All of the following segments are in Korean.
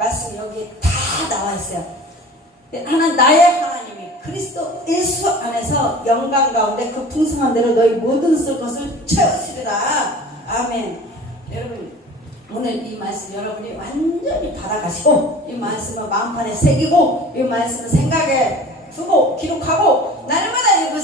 말씀 여기에 다 나와 있어요. 나의 하나님이 그리스도 예수 안에서 영광 가운데 그 풍성한 대로 너희 모든 쓸 것을 채우시리라. 아멘. 여러분 오늘 이 말씀 여러분이 완전히 받아가시고 이 말씀을 마음판에 새기고 이 말씀을 생각에 두고 기록하고 날마다 이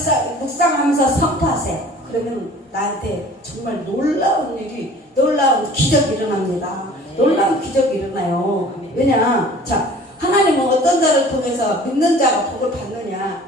묵상하면서 선포하세요. 그러면 나한테 정말 놀라운 일이, 놀라운 기적이 일어납니다. 놀라운 기적이 일어나요. 왜냐? 자, 하나님은 어떤 자를 통해서 믿는 자가 복을 받느냐?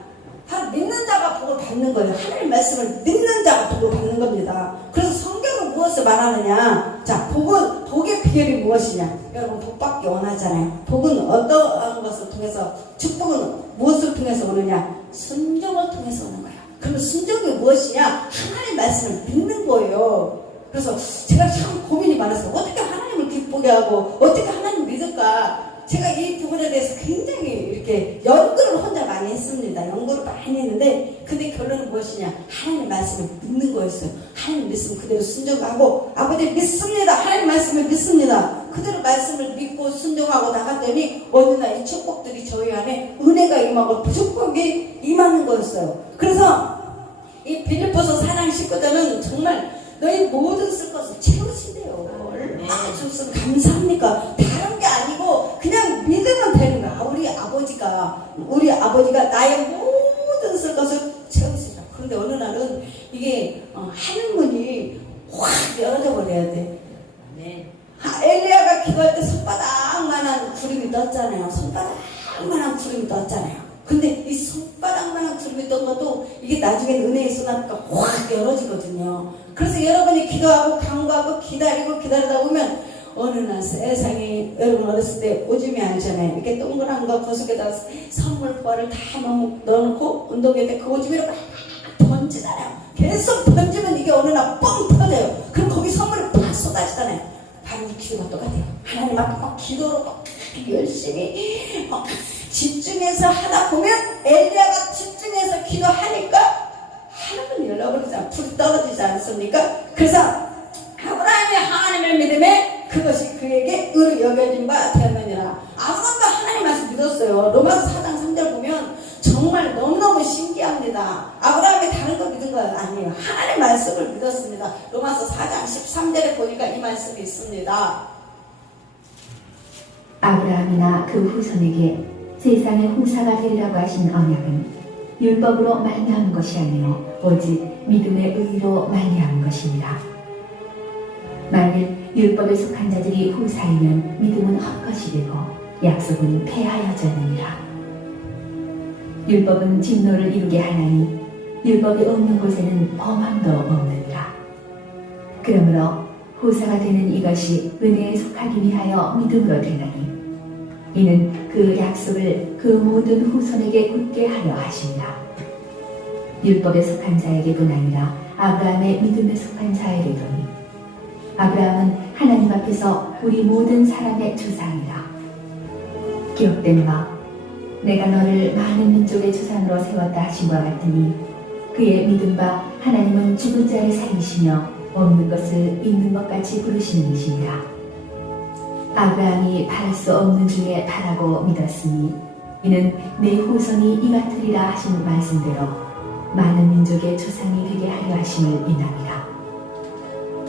바로 믿는 자가 복을 받는 거예요. 하나님 말씀을 믿는 자가 복을 받는 겁니다. 그래서 성경은 무엇을 말하느냐? 자, 복의 비결이 무엇이냐? 여러분 복 받기 원하잖아요. 복은 어떤 것을 통해서, 축복은 무엇을 통해서 오느냐? 순종을 통해서 오는 거예요. 그러면 순종이 무엇이냐? 하나님 말씀을 믿는 거예요. 그래서 제가 참 고민이 많았어요. 어떻게 하나님을 기쁘게 하고 어떻게 하나님 믿을까? 제가 이 부분에 대해서 굉장히 이렇게 연구를 혼자 많이 했습니다. 연구를 많이 했는데 근데 결론은 무엇이냐? 하나님 말씀을 믿는 거였어요. 하나님 말씀 그대로 순종하고 아버지 믿습니다. 하나님 말씀을 믿습니다. 그대로 말씀을 믿고 순종하고 나갔더니 어느 날 이 축복들이 저희 안에 은혜가 임하고 축복이 임하는 거였어요. 그래서 이 빌립보서 4장 19절은 정말 너희 모든 쓸 것을 채우신대요. 얼마나 줬으면 감사합니까? 다른 게 아니고 그냥 믿으면 되는 거야. 우리 아버지가 나의 모든 쓸 것을 채우시라. 그런데 어느 날은 이게 하늘문이 확 열어져 버려야 돼. 엘리야가 기도할 때 손바닥만한 구름이 떴잖아요. 손바닥만한 구름이 떴잖아요. 근데 이 손바닥만한 구름이 떴 것도 이게 나중에 은혜의 소나가 확 열어지거든요. 그래서 여러분이 기도하고 간구하고 기다리다 보면 어느 날 세상에 여러분 어렸을 때 오줌이 아니잖아요. 이렇게 동그란 거 거석에다 선물 포화를 다 넣어놓고 운동회 때 그 오줌이로 막 던지잖아요. 계속 던지면 이게 어느 날 뻥 터져요. 그럼 거기 선물이 팍 쏟아지잖아요. 바로 우리 기도가 똑같아요. 하나님 앞에 막 기도로 막 열심히 막 집중해서 하다 보면 엘리야가 집중해서 기도하니까 하나님은 열어버리잖아. 불이 떨어지지 않습니까? 그래서 아브라함이 하나님을 믿음에 그것이 그에게 의로 여겨진 바 되느니라. 아브라함도 하나님 말씀 믿었어요. 로마서 4장 3절 보면 정말 너무너무 신기합니다. 아브라함이 다른 거 믿은 거 아니에요. 하나님 말씀을 믿었습니다. 로마서 4장 13절에 보니까 이 말씀이 있습니다. 아브라함이나 그 후손에게 세상의 후사가 되리라고 하신 언약은 율법으로 말미암은 것이 아니요 오직 믿음의 의로 말미암은 것입니다. 만일 율법에 속한 자들이 후사이면 믿음은 헛것이 되고 약속은 폐하여졌느니라. 율법은 진노를 이루게 하나니 율법이 없는 곳에는 범함도 없느니라. 그러므로 후사가 되는 이것이 은혜에 속하기 위하여 믿음으로 되나니 이는 그 약속을 그 모든 후손에게 굳게 하려 하십니다. 율법에 속한 자에게뿐 아니라 아브라함의 믿음에 속한 자에게도니 아브라함은 하나님 앞에서 우리 모든 사람의 조상이라. 기록된 바 내가 너를 많은 민족의 조상으로 세웠다 하신 것 같으니 그의 믿은 바 하나님은 죽은 자를 살리시며 없는 것을 있는 것 같이 부르시는 이시니라. 아브라함이 바랄 수 없는 중에 바라고 믿었으니 이는 내 후손이 이같으리라 하신 말씀대로 많은 민족의 조상이 되게 하려 하심을 인함이라.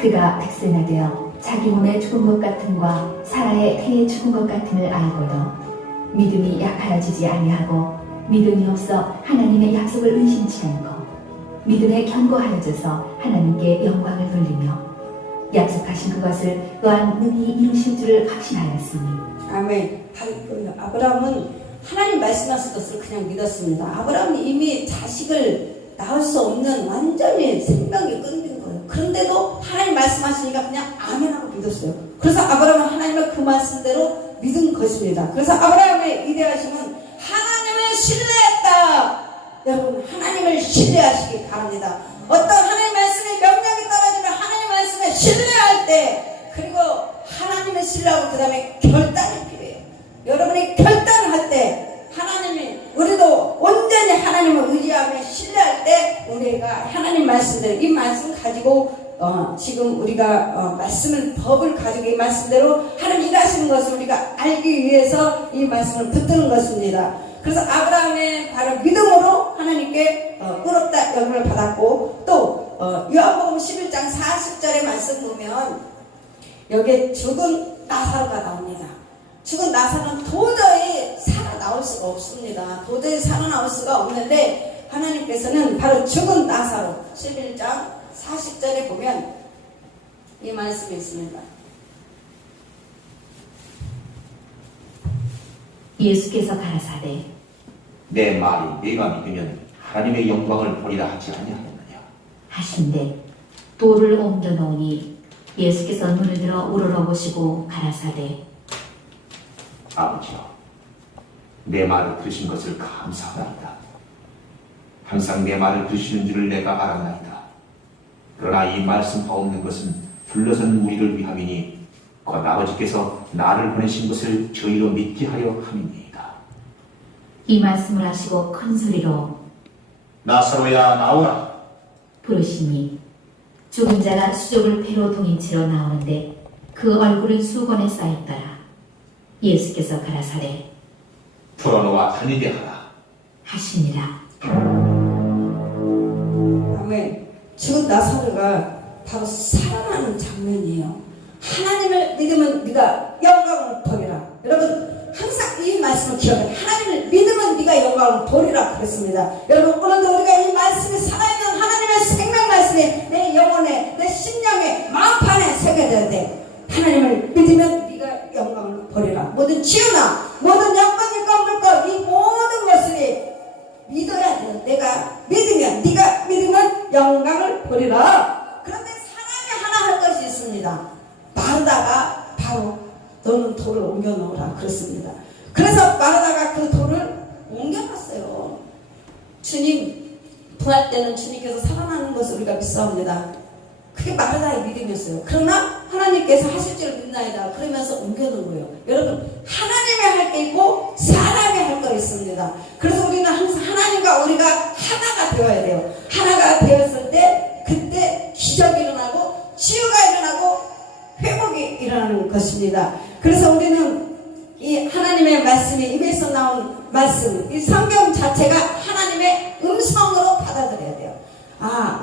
그가 백세나 되어 자기 몸에 죽은 것 같음과 사라의 태에 죽은 것 같음을 알고도 믿음이 약하여지지 아니하고 믿음이 없어 하나님의 약속을 의심치 않고 믿음에 견고하여져서 하나님께 영광을 돌리며 약속하신 그것을 또한 능히 이루실 줄을 확신하였으니. 아멘. 아브라함은 하나님 말씀하신 것을 그냥 믿었습니다. 아브라함은 이미 자식을 낳을 수 없는 완전히 생명이 끊긴 거예요. 그런데도 하나님 말씀하시니까 그냥 아멘하고 믿었어요. 그래서 아브라함은 하나님의 그 말씀대로 믿은 것입니다. 그래서 아브라함의 위대하심은 하나님을 신뢰했다. 여러분 하나님을 신뢰하시기 바랍니다. 어떤 하나님 말씀의 명령이 떨어지면 하나님 말씀에 신뢰할 때 그리고 하나님을 신뢰하고 그 다음에 결단이 필요해요. 여러분이 결단을 할 때 하나님이 우리도 온전히 하나님을 의지하며 신뢰할 때 우리가 하나님 말씀대로 이 말씀 가지고 지금 우리가 말씀을 법을 가지고 이 말씀대로 하나님 일하시는 것을 우리가 알기 위해서 이 말씀을 붙드는 것입니다. 그래서 아브라함의 바로 믿음으로 하나님께 의롭다 여김을 받았고, 또 요한복음 11장 40절의 말씀 보면 여기에 죽은 나사로가 나옵니다. 죽은 나사로는 도저히 살아나올 수가 없습니다. 도저히 살아나올 수가 없는데 하나님께서는 바로 죽은 나사로 11장 40절에 보면 이 말씀이 있습니다. 예수께서 가라사대 내 말이 네가 믿으면 하나님의 영광을 보리라 하지 아니하였느냐. 하신대 돌을 옮겨 놓으니 예수께서 눈을 들어 우러러보시고 가라사대 아버지여, 내 말을 들으신 것을 감사하나이다. 항상 내 말을 들으시는 줄을 내가 알았나이다. 그러나 이 말씀 없는 것은 불러서는 우리를 위함이니 곧 아버지께서 나를 보내신 것을 저희로 믿게 하려 함이니이다. 이 말씀을 하시고 큰 소리로 나사로야, 나오라. 부르시니 죽은 자가 수족을 배로 동인 채로 나오는데 그 얼굴은 수건에 쌓였더라. 예수께서 가라사대 풀어놓아 다니게 하라 하시니라. 아멘. 죽은 나사로가 바로 살아나는 장면이에요. 하나님을 믿으면 네가 영광을 보리라. 여러분 항상 이 말씀을 기억해요. 하나님을 믿으면 네가 영광을 보리라 그랬습니다. 여러분 오늘도 우리가 이 말씀이 살아있는 하나님의 생명 말씀이 내 영혼에, 내 심령에, 마음판에 새겨져야 돼. 하나님을 믿으면 네가 영광을 보리라. 모든 치유나 모든 영광 물건 이 모든 것을 믿어야 돼요. 내가 믿으면, 네가 믿으면 영광을 보리라. 그런데 사람이 하나 할 것이 있습니다. 마르다가 바로 너는 돌을 옮겨 놓으라 그랬습니다. 그래서 마르다가 그 돌을 옮겨놨어요. 주님 부활 때는 주님께서 살아나는 것을 우리가 믿사옵니다. 그게 마르다의 믿음이었어요. 그러나 하나님께서 하실 줄 믿나이다 그러면서 옮겨놓은 거예요. 여러분 하나님이 할 게 있고 사람이 할 거 있습니다. 그래서 우리는 항상 하나님과 우리가 하나가 되어야 돼요. 하나가 되었을 때 그때 기적이 일어나고 치유가 일어나고 회복이 일어나는 것입니다. 그래서 우리는 이 하나님의 말씀이 입에서 나온 말씀, 이 성경 자체가 하나님의 음성으로 받아들여야 돼요.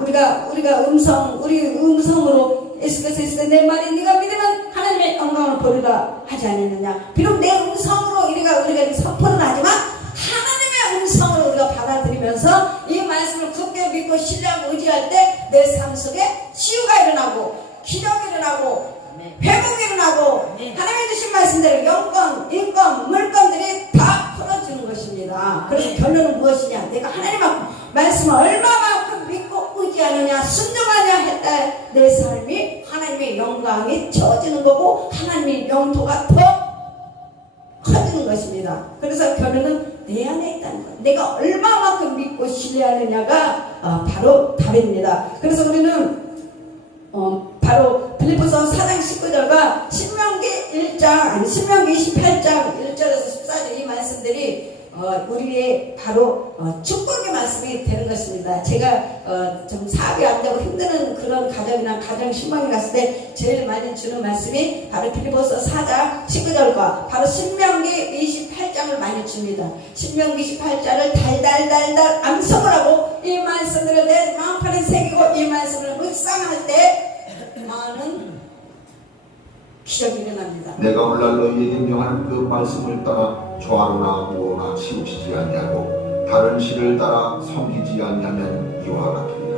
우리가 우리 음성으로 예수께서 있을 때 내 말이 네가 믿으면 하나님의 영광을 보리라 하지 않았느냐. 비록 내 음성으로 우리가 선포는 하지만 하나님의 음성으로 우리가 받아들이면서 이 말씀을 굳게 믿고 신뢰하고 의지할 때 내 삶 속에 치유가 일어나고 기적이 일어나고 회복이 일어나고 하나님의 주신 말씀대로 영권, 인권, 물건들이 다 풀어지는 것입니다. 그래서 결론은 무엇이냐? 내가 하나님의 말씀을 얼마만큼 믿고 의지하느냐, 순종하냐 했다 내 삶이 하나님의 영광이 채워지는 거고 하나님의 영토가 더 커지는 것입니다. 그래서 결론은 내 안에 있다는 거예요. 내가 얼마만큼 믿고 신뢰하느냐가 바로 답입니다. 그래서 우리는 바로 빌립보서 4장 19절과 신명기 28장 1절에서 14절 이 말씀들이 우리의 바로 축복의 말씀이 되는 것입니다. 제가 좀 사업이 안 되고 힘드는 그런 가정이나 가정 신방에 갔을 때 제일 많이 주는 말씀이 바로 빌립보서 4장 19절과 바로 신명기 28장을 많이 줍니다. 신명기 28장을 달달달달 암송을 하고 이 말씀들을 내 마음판에 새기고 이 말씀을 묵상할 때 많은 기적이 일어납니다. 내가 오늘날 너희에게 명하는 그 말씀을 따라 좌로나 우로나 치우치지 아니하고 다른 신을 따라 섬기지 아니하면 이와 같으리라.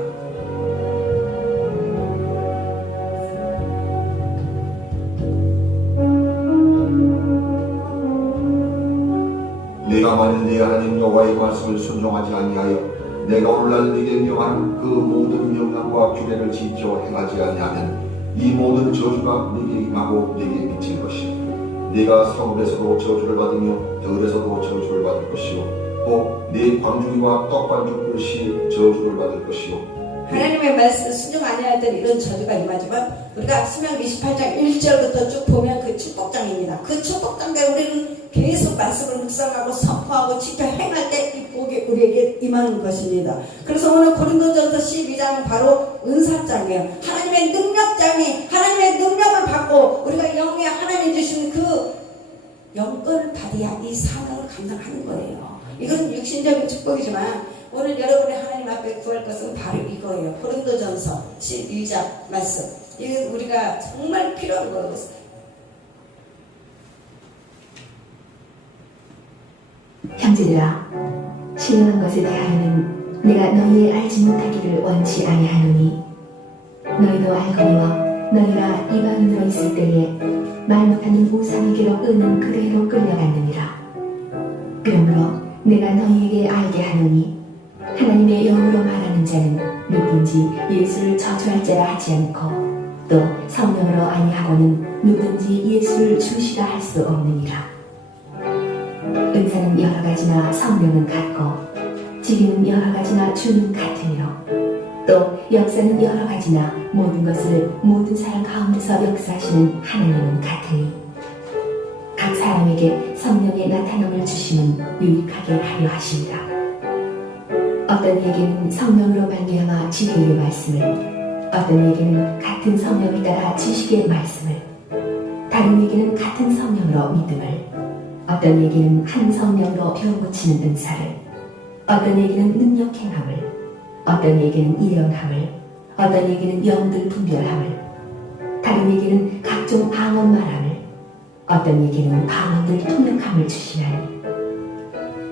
내가 만일 내 하나님 여호와의 말씀을 순종하지 아니하여 내가 오늘날 네게 명하는 그 모든 명령과 규례를 지켜 행하지 아니하면 이 모든 저주가 네게 임하고 네게 미칠 것이요 네가 성읍에서도 저주를 받으며 들에서도 저주를 받을 것이요 또 네 광주기와 떡반죽 그릇이 저주를 받을 것이요. 하나님의 말씀을 순종 아니할 때는 이런 저주가 임하지만 우리가 신명기 28장 1절부터 쭉 보면 그 축복장입니다. 그 축복장에 우리는 계속 말씀을 묵상하고 선포하고 지켜 행할 때 이 복이 우리에게 임하는 것입니다. 그래서 오늘 고린도전서 12장은 바로 은사장이에요. 하나님의 능력장이, 하나님의 능력을 받고 우리가 영에 하나님 주신 그 영권을 받아야 이 사명을 감당하는 거예요. 이건 육신적인 축복이지만 오늘 여러분이 하나님 앞에 구할 것은 바로 이거예요. 고린도전서 12장 말씀. 이건 우리가 정말 필요한 거거든요. 형제들아, 신령한 것에 대하여는 내가 너희의 알지 못하기를 원치 아니하노니 너희도 알거니와 너희가 이방인으로 있을 때에 말 못하는 우상에게로 끄는 그대로 끌려갔느니라. 그러므로 내가 너희에게 알게 하노니 하나님의 영으로 말하는 자는 누구든지 예수를 저주할 자라 하지 않고 또 성령으로 아니하고는 누구든지 예수를 주시라 할 수 없느니라. 은사는 여러 가지나 성령은 같고 지리는 여러 가지나 주는 같으며 또 역사는 여러 가지나 모든 것을 모든 사람 가운데서 역사하시는 하나님은 같으니 각 사람에게 성령의 나타남을 주심은 유익하게 하려 하십니다. 어떤 이에게는 성령으로 말미암아 지혜의 말씀을, 어떤 이에게는 같은 성령을 따라 지식의 말씀을, 다른 이에게는 같은 성령으로 믿음을, 어떤 이에게는 한 성령으로 병 고치는 은사를, 어떤 이에게는 능력 행함을, 어떤 이에게는 예언함을, 어떤 이에게는 영들 분별함을, 다른 이에게는 각종 방언 말함을, 어떤 이에게는 방언들 통역함을 주시나니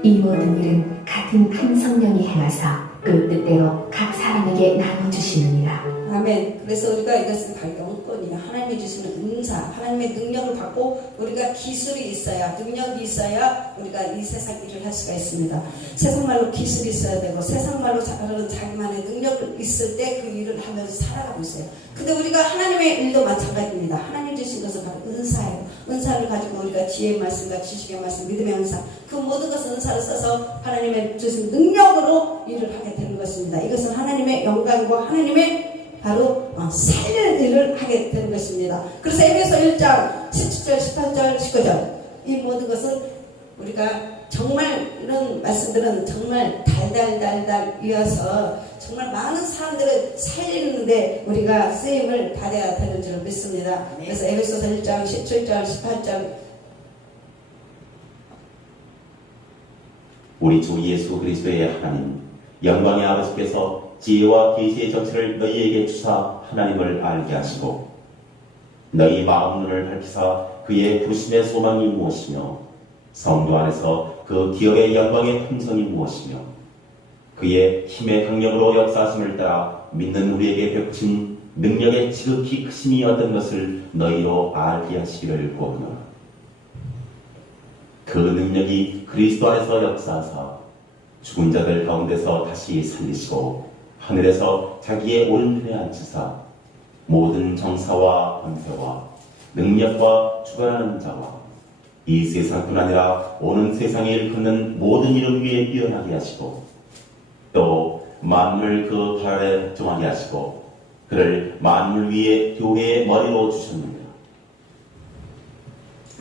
이 모든 일은 같은 한 성령이 행하사 그 뜻대로 각 사람에게 나눠주시느니라. 아멘. 그래서 우리가 이것은 바로 영권이에요. 하나님이 주시는 은사, 하나님의 능력을 받고 우리가 기술이 있어야, 능력이 있어야 우리가 이 세상 일을 할 수가 있습니다. 세상 말로 기술이 있어야 되고 세상 말로 자기만의 능력을 있을 때 그 일을 하면서 살아가고 있어요. 근데 우리가 하나님의 일도 마찬가지입니다. 하나님 주신 것은 바로 은사예요. 은사를 가지고 우리가 지혜의 말씀과 지식의 말씀, 믿음의 은사, 그 모든 것을 은사를 써서 하나님의 주신 능력으로 일을 하게 되는 것입니다. 이것은 하나님의 영광이고 하나님의 바로 살리는 일을 하게 되는 것입니다. 그래서 에베소 1장 17절, 18절, 19절 이 모든 것은 우리가 정말 이런 말씀들은 정말 달달달달 이어서 정말 많은 사람들을 살리는데 우리가 쓰임을 받아야 되는 줄 믿습니다. 그래서 에베소서 1장 17절, 18절 우리 주 예수 그리스도의 하나님 영광의 아버지께서 지혜와 계시의 정체를 너희에게 주사 하나님을 알게 하시고 너희 마음 눈을 밝히사 그의 부르심의 소망이 무엇이며 성도 안에서 그 기업의 영광의 품성이 무엇이며 그의 힘의 강력으로 역사하심을 따라 믿는 우리에게 베푸신 능력의 지극히 크심이 어떤 것을 너희로 알게 하시기를 구하노라. 그 능력이 그리스도 안에서 역사하사 죽은 자들 가운데서 다시 살리시고 하늘에서 자기의 오른편에 앉히사 모든 정사와 권세와 능력과 주관하는 자와 이 세상뿐 아니라 오는 세상에 일컫는 모든 이름 위에 뛰어나게 하시고 또 만물 그 발 아래 정하게 하시고 그를 만물 위에 교회의 머리로 주셨느니라.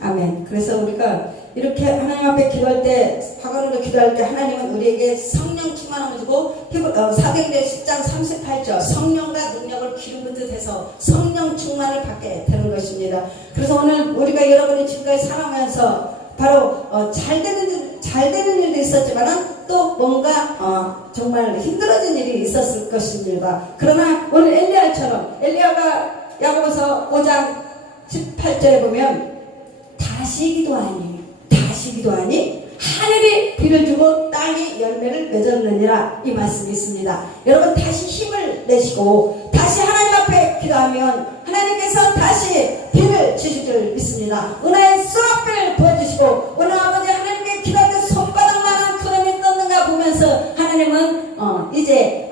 아멘. 그래서 우리가 이렇게 하나님 앞에 기도할 때, 화관으로 기도할 때 하나님은 우리에게 성령 충만함을 주고 사도행전 10장 38절 성령과 능력을 기름 붓듯 해서 성령 충만을 받게 되는 것입니다. 그래서 오늘 우리가 여러분이 지금까지 살아가면서 바로 잘 되는 일도 있었지만은 또 뭔가 정말 힘들어진 일이 있었을 것입니다. 그러나 오늘 엘리야처럼 엘리야가 야고보서 5장 18절에 보면 다시 기도하니 하늘이 비를 주고 땅이 열매를 맺었느니라 이 말씀이 있습니다. 여러분 다시 힘을 내시고 다시 하나님 앞에 기도하면 하나님께서 다시 비를 주실 줄 믿습니다. 은혜의 쏘락비를 부어주시고 오늘 아버지 하나님께 기도할 때 손바닥만한 구름이 떴는가 보면서 하나님은 이제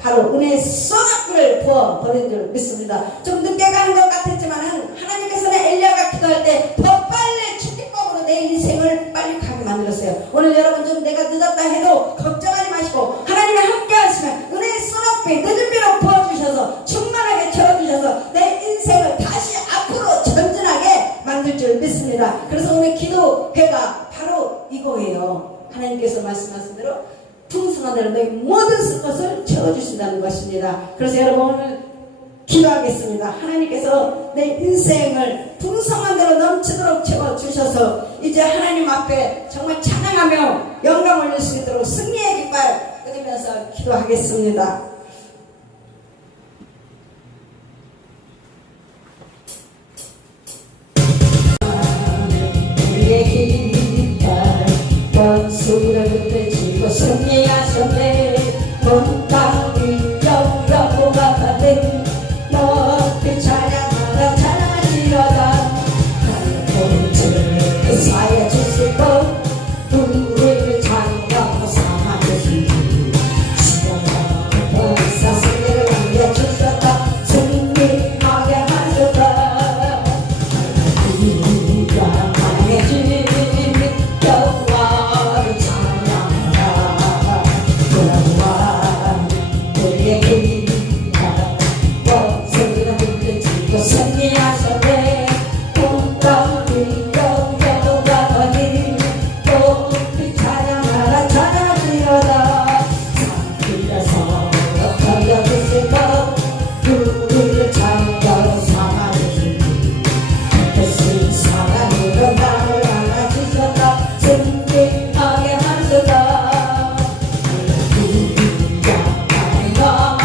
바로 은혜의 쏘락비를 부어버린 줄 믿습니다. 좀 늦게 가는 것 같았지만 하나님께서는 엘리야가 기도할 때 더 빨리 축복으로 내 인생을 빨리 가게 만들었어요. 오늘 여러분 좀 내가 늦었다 해도 걱정하지 마시고 하나님이 함께 하시면 은혜의 쏘락비 늦은 비로 부어주셔서 충만하게 채워주셔서 내 인생을 다시 앞으로 전진하게 만들 줄 믿습니다. 그래서 오늘 기도회가 바로 이거예요. 하나님께서 말씀하신 대로 풍성한 대로 너희 모든 쓸 것을 채워주신다는 것입니다. 그래서 여러분 오늘 기도하겠습니다. 하나님께서 내 인생을 풍성한 대로 넘치도록 채워주셔서 이제 하나님 앞에 정말 찬양하며 영광을 올릴 수 있도록 승리의 깃발 끄면서 기도하겠습니다. 우리의 깃발 원수를 끝내주고 승리하셨네. 온 땅 위 영광과 받은 높이 찬양하라 찬양하시려다. 하늘 사해 주시고 우리를 찬양하고 삼아주시니 시간과 벌써 승리를 알려주셨다. 승리하게 하셨다. 우리가 강해진 영광을 찬양하라. 영광 우리의 기다 원수는 물리치고 승리하셨네. 온땅 위 영광과 거니 높이 찬양하라 찬양하시려다. 산길에서 던져주시고 우리를 찬양으로 삼아주시니 뜻은 사랑으로 나를 안아주셨다. 승리하게 하셨다. 우리가 아니라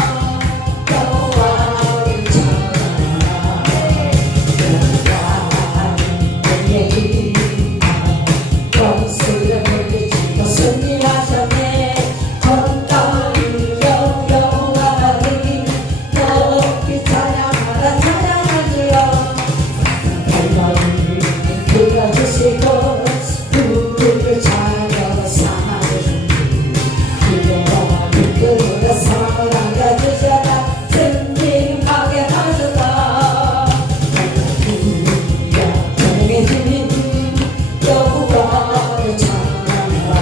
여호와를 찬양하라. 영광 우리의 기다 원수를 물리치고 승리하셨네. 건강 영광과 거니 높이 찬양하라 찬양하시려. 달려를 들어주시고 우리를 찬양으로 삼아주시니 기대와 기쁨으로 사랑을 안겨주셨다. 승리하게 하셨다. 할렐루야 정해진 여호와를 찬양하라.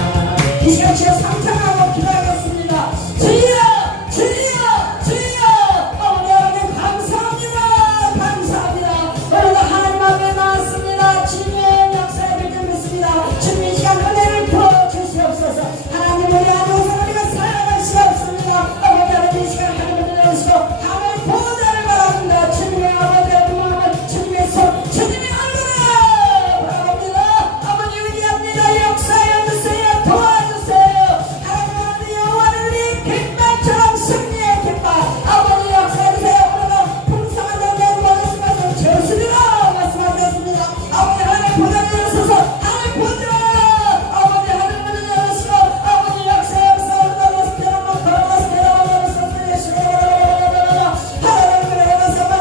이 시간 주여 상상하고 기도하겠습니다. 주여 주여 주여 어머니 하나님 감사합니다. 감사합니다. 오늘도 하나님 앞에 나왔습니다. 주님의 역사를 좀 믿습니다. 주님 이 시간 은혜를 부어주시옵소서. 하나님 우리 안에서 우리가 살아갈 수 없습니다. 어머니 하나님 이 시간 하나님을 내주시고 하나님 보호자를 바랍니다. 주님의 아버지의 마음을 주님의 손 주님의 얼굴을 바랍니다. 아버지 위대합니다. 역사해 주세요. 도와주세요. 하나님 여호와는 우리 깃발처럼 승리의 깃발 아버지 역사해 주세요. 오늘은 풍성한 은혜로 모든 것을 채우시리라 말씀하셨습니다. 아버지 하나님 보좌를 열어서서 하나님 보좌 아버지 하나님을 열으시고 아버지 역사 오늘도 스테라마 바라마 스테라마 스테라마 예수라 하나님을 열어서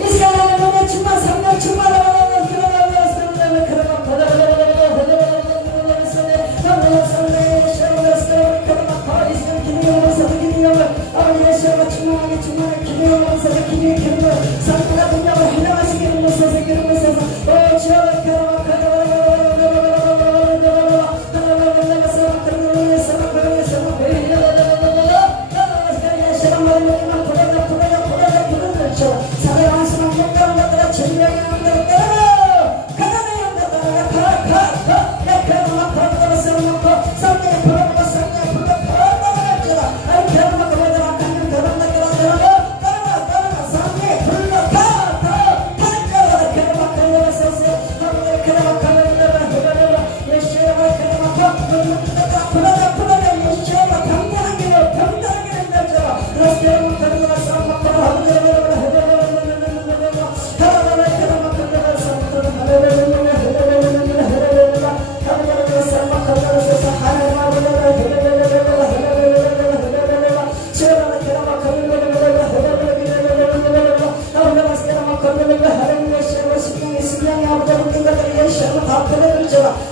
이 시간에 몸에 충만 성령 충만하고 충만하게 충만하게 기념을 하면서 기념의 기름을 상부가 동력을 활용하시기를 모셔서 기름을 써서 오 주여 사랑하는 수만 목가는 것들아 진명의 남들을 따라 가난의 남들을 따라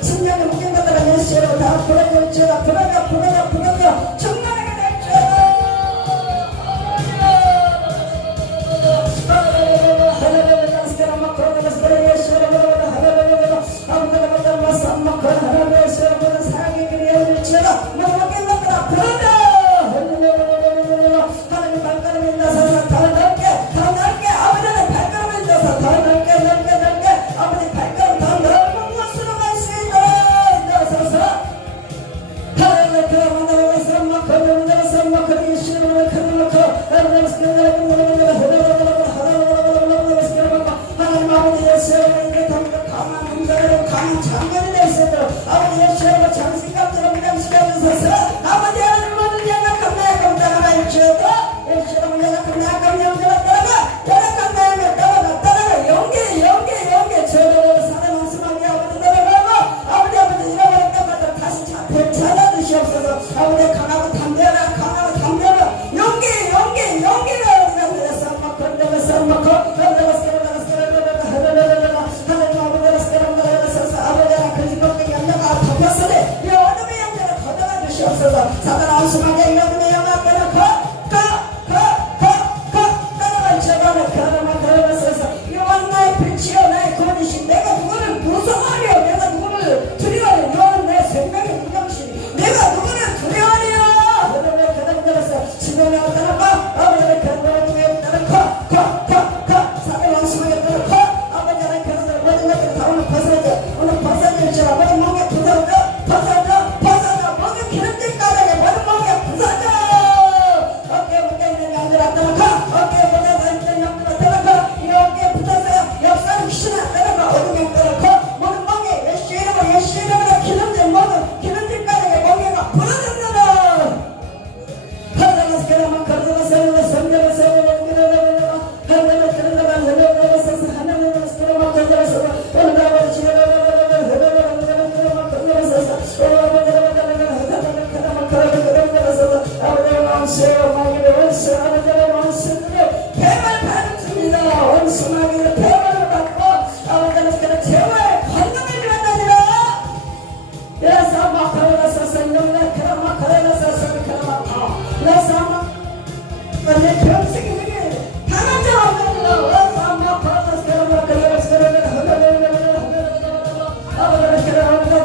승량의 묶인 것들은 예수로 다 풀어낼지어다. 풀어져 충만하게 될지어다. 하나님 발걸음을 나서서 더 넓게 아버지는 발걸음을 나서 더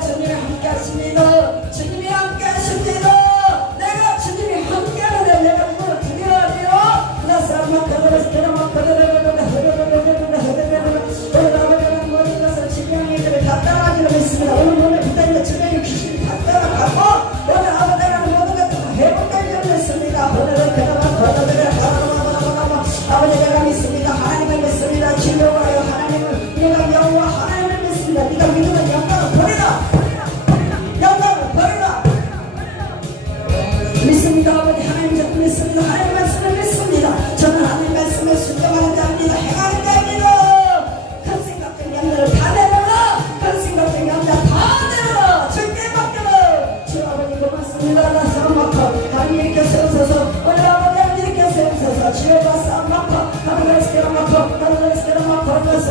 주님이 함께 하십니다. 주님이 함께 하십니다. 내가 주님이 함께 하는데 내가 누구를 두려워하리요? 오늘 모든 것을 지명이들을 다 따라가기로 했습니다. 오늘 부탁입니다. 지명이 귀신이 다 따라가고 오늘 아버지가 모든 것을 다 회복되기로 했습니다. 오늘은 아버지 내가 믿습니다. 하나님을 믿습니다. 진료가요 하나님을 내가 영과 하나님을 믿습니다. 네가 믿으면 영광을 버리라. 영광을 버리라. 믿습니다. 아버지 하나님 저도 믿습니다. 하나님 말씀을 믿습니다. 저는 하나님 말씀을 순종하는 자입니다. 행하는 자입니다. 큰 생각된 영들을 다 내려라. 큰 생각된 영들 다 내려라. 절대 맡겨라. 주 아버지 고맙습니다. 나 싸움 막고 감히 이렇게 세우소서. 오늘 아버지 이렇게 세우소서. 주여가 싸움 막고 하늘을 스케라 막고 하늘을 스케라 막고 하늘을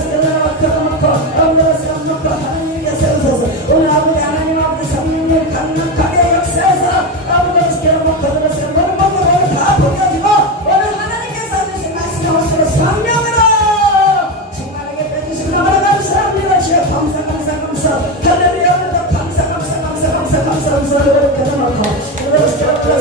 스케라 막고 하늘을 싸움 막고 하나님께 세우소서. 오늘 아버지 하나님 아버지 성령님 강력하게 역사해서 아버지 스케라 막고 하늘을 스케라 막고 오늘 다 포기하지고 오늘 하나님께서 주신 말씀의 호수로 성령으로 충만하게 빼주시고 너무나 감사합니다. 주여 감사 할렐루야. 오늘도 감사 오늘 그려놓고 오늘 스케라 막고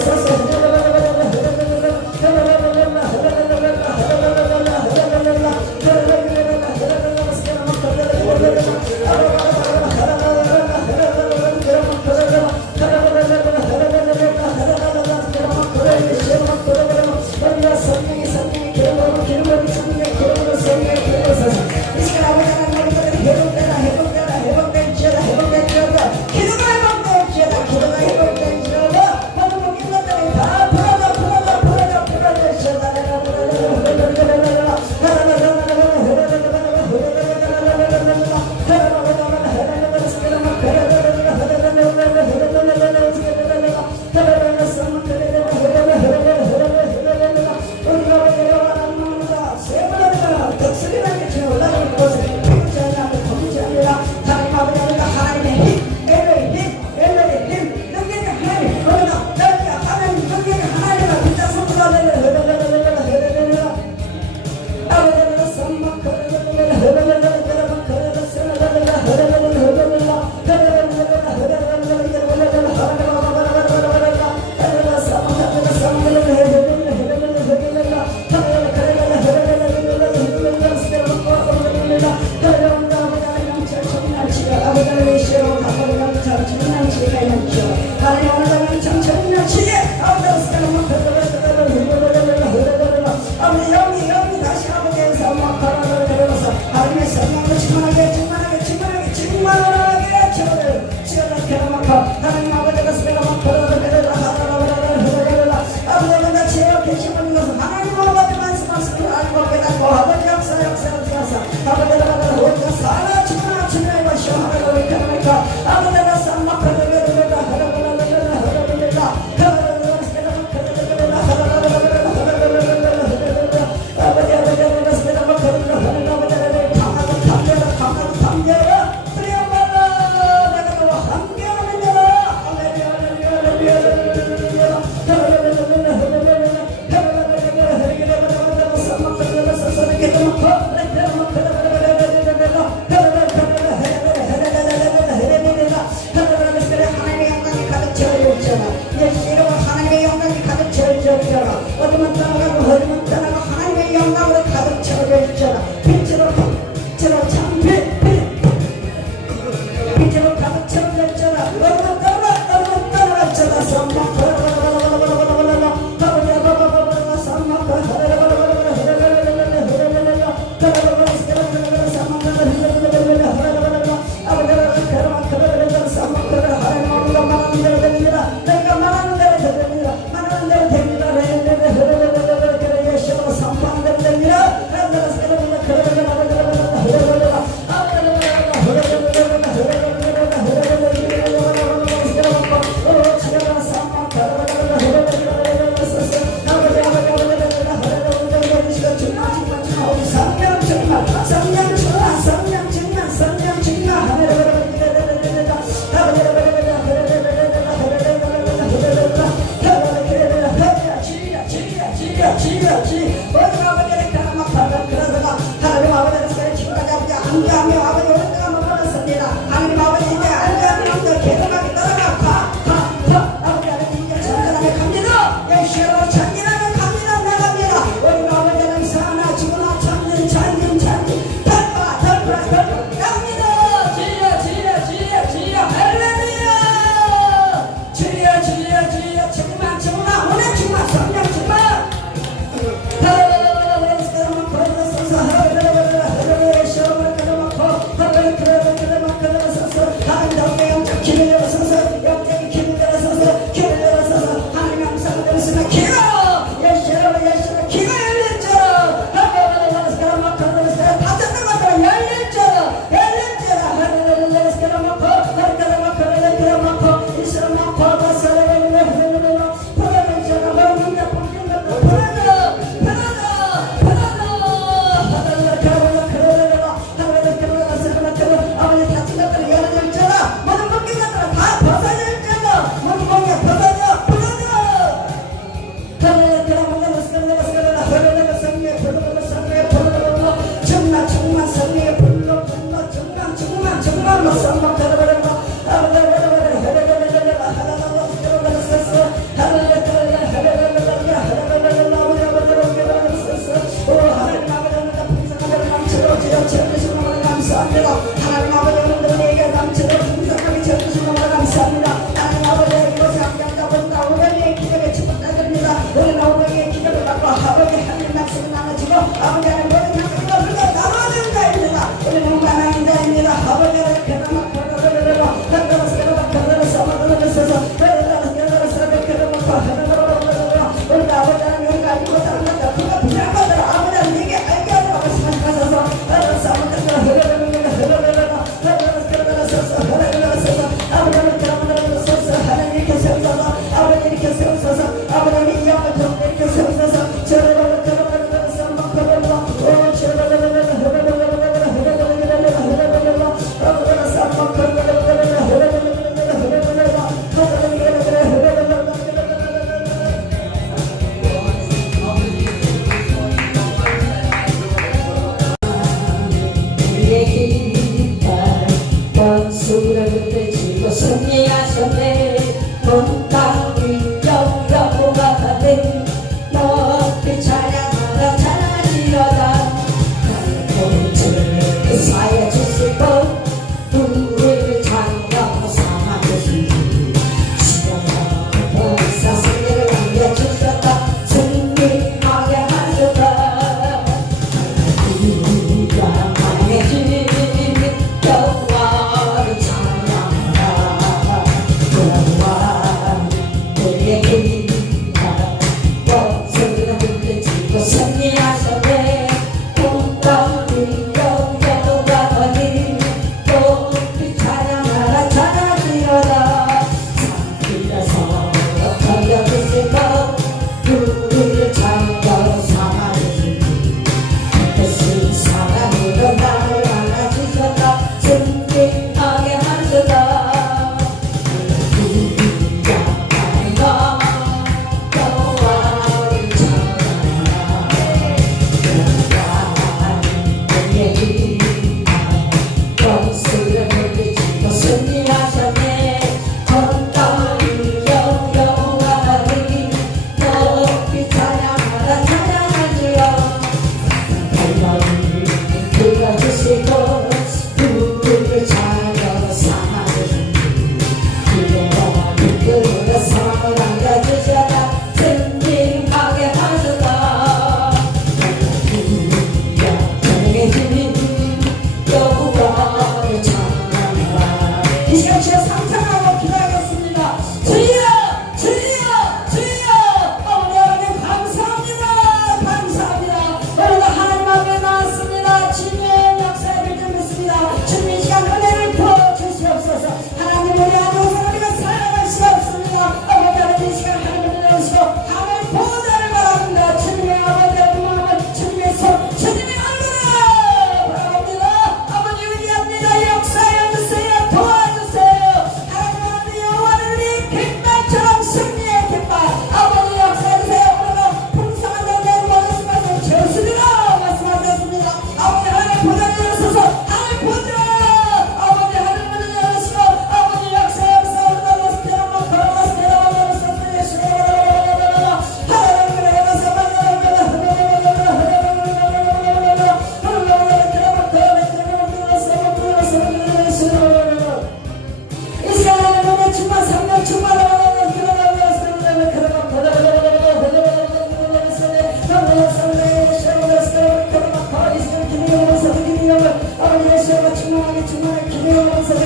아버지 이렇게 세우소서 아버지 이 영을 더 이렇게 세우소서 저를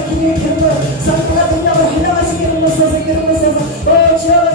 기름이 기름을 성부가 능력을 활용하시 기름을 써서 기름을 써서 오 주여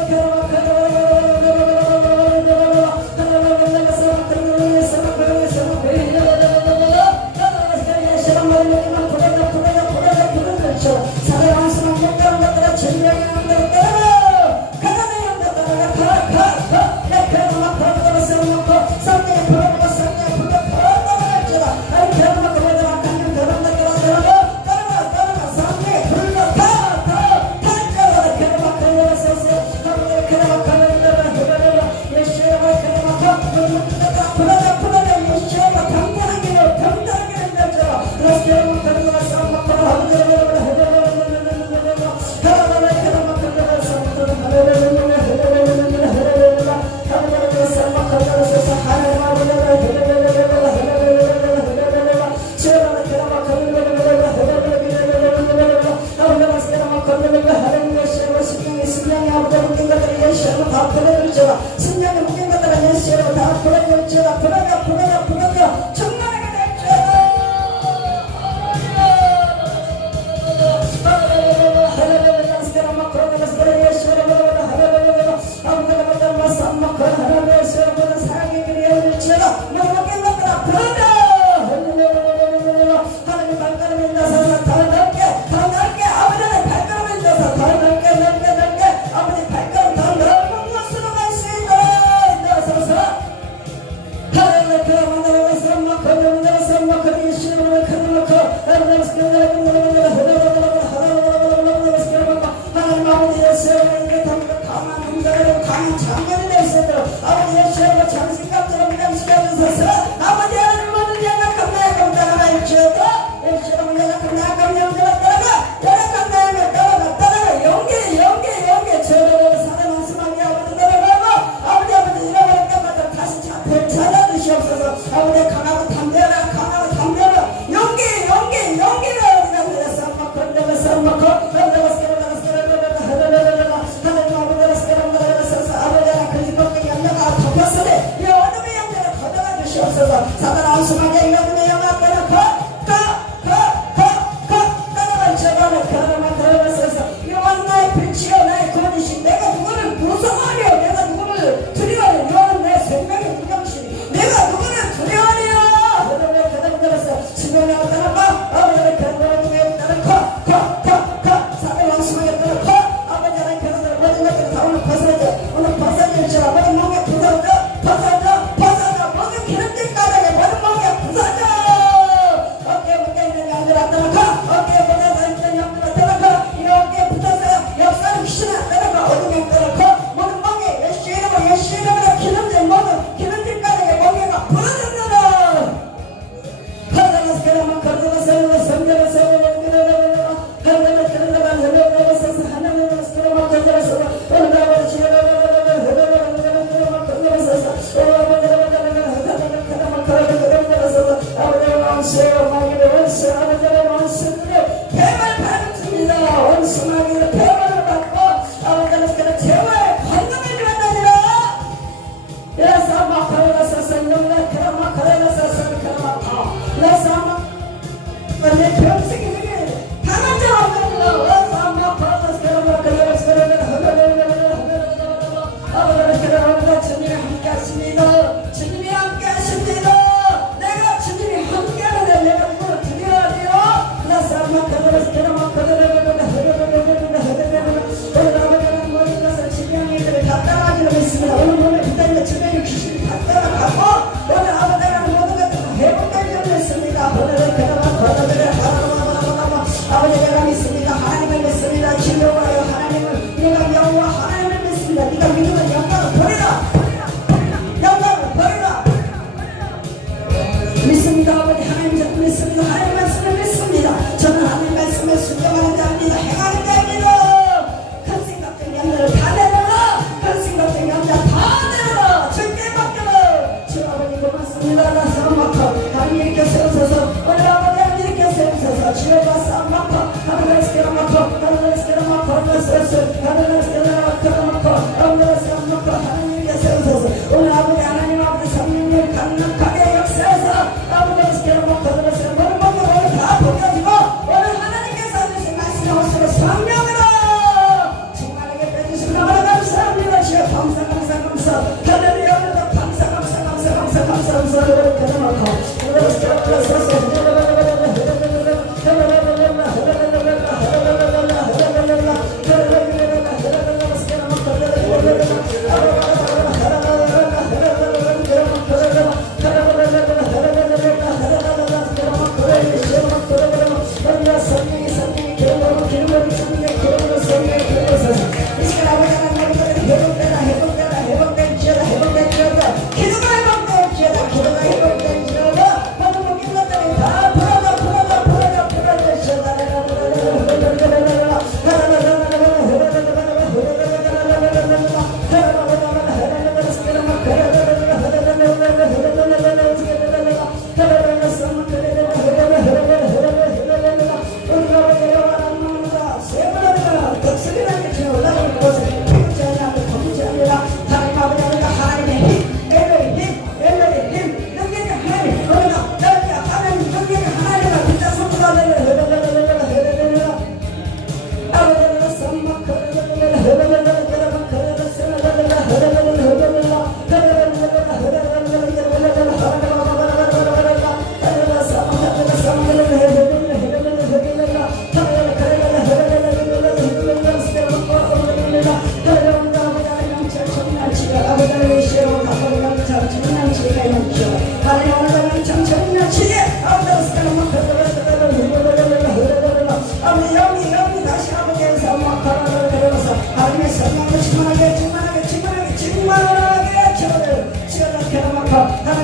신령의 묶인 것들은 예수로 다 풀어낼지어다 풀어내 충만하게 될지어다 사랑의 길이 열릴지어다 묶인 것들아 풀어내 하나님 발걸음을 나서서 더 넓게 아버지의 발걸음을 나서 더 넓게 아버지 발걸음 더 넓은 곳으로 갈 수 있도록 나서서 하나님의 그 만나서 먹고 예수님을 그려놓고 하나님 아버지 예수님을 강한 hun자로 강한 장면이 될 수 있도록 아버지 예수님을 정신감처럼 명시하면서 아버지 하나님 모든 연약한 나의 감당하나 일지어다 예수님을 연약한 나의 감당하나 따라가 용기 저를 사는 한숨하게 아버지 따라가고 아버지 잃어버릴 때마다 다시 찾아주시옵소서 아버지 강하고 담대하라 용기를 우리가 썸먹고 하나님 아버지가 그리고 영향을 덮었으니 이 어둠의 영향을 걷어가 주시옵소서 사단 한숨하게 이 어둠의 영향을 걷어가 요한 나의 빛이요 나의 거짓이 내가 누구를 무서워하려 내가 누구를 두려워하려 요한 내 생명의 무경신 내가 누구를 두려워하려 하나님의 가장 들었어 지면에 따라가 아버지의 견고함에 따라 사대 왕심하게 따라 아버지 하나님 그들을 모든 것들을 다 오늘 벗어질지라 모든 목에 벗어져 모든 기름진 가닥에 모든 목에 벗어져 어깨에 있는 양들 안 따라가 어깨에 있는 양들 안 따라가 이 어깨에 붙어서 역사는 귀신을 안 따라가 어둠에 따라가 모든 목에 예수 이름으로 기름진 모든 기름진 가닥에 목에가 부러졌느라 원수마귀를 배반을 받고 아버지는 그런 제와의 관념을 주었다니라 예사 마카라사선 영나 그런 마카라사선 그런 마카 예사 내 병생이 되게 강한 자가 없는다 예사 마카라사선 그런 마카라사선 아버지는 그런 주님이 함께 하십니다 주님이 함께 하십니다 내가 주님이 함께 하는데 내가 누구를 두려워하리요 예사 마카라사선 그런 마카라사선 오늘 아버지는 모든 것을 지명이들을 다 따라가기로 했습니다. 오늘 몸에 붙어있는 지명이 귀신이 다 따라가고 오늘 아버지는 모든 것을 회복되기로 했습니다. 오늘은 그나마 거듭을 아버지 내가 믿습니다. 하나님을 믿습니다. 진료하여 하나님을 네가 여호와 하나님을 믿습니다. 네가 믿으면 영광을 버리라 믿습니다. 아버지 하나님 자꾸 믿습니다. 하나님 말씀을 믿습니다. 저는 하나님 말씀에 순종하는 자입니다. 행하는 자입니다. 다 내려라! 큰 생각쟁이 남자 다 내려라! 절대 맡겨라! 주 아버지 고맙습니다. 나 싸움 막고 하나님 일으켜 세우소서 오늘 아버지 하나님 일으켜 세우소서 주여가 싸움 막고 하나님을 스케라 막고 하나님을 스케라 막고 하나님을 스케라 막고 하나님을 싸움 막고 하나님 일으켜 세우소서 오늘 아버지 하나님 아버지 성령님 강력하게 역사해서 아버지를 스케라 막고 하나님을 스케라 막고 오늘 다 벗겨지고 오늘 하나님께서 주신 하나님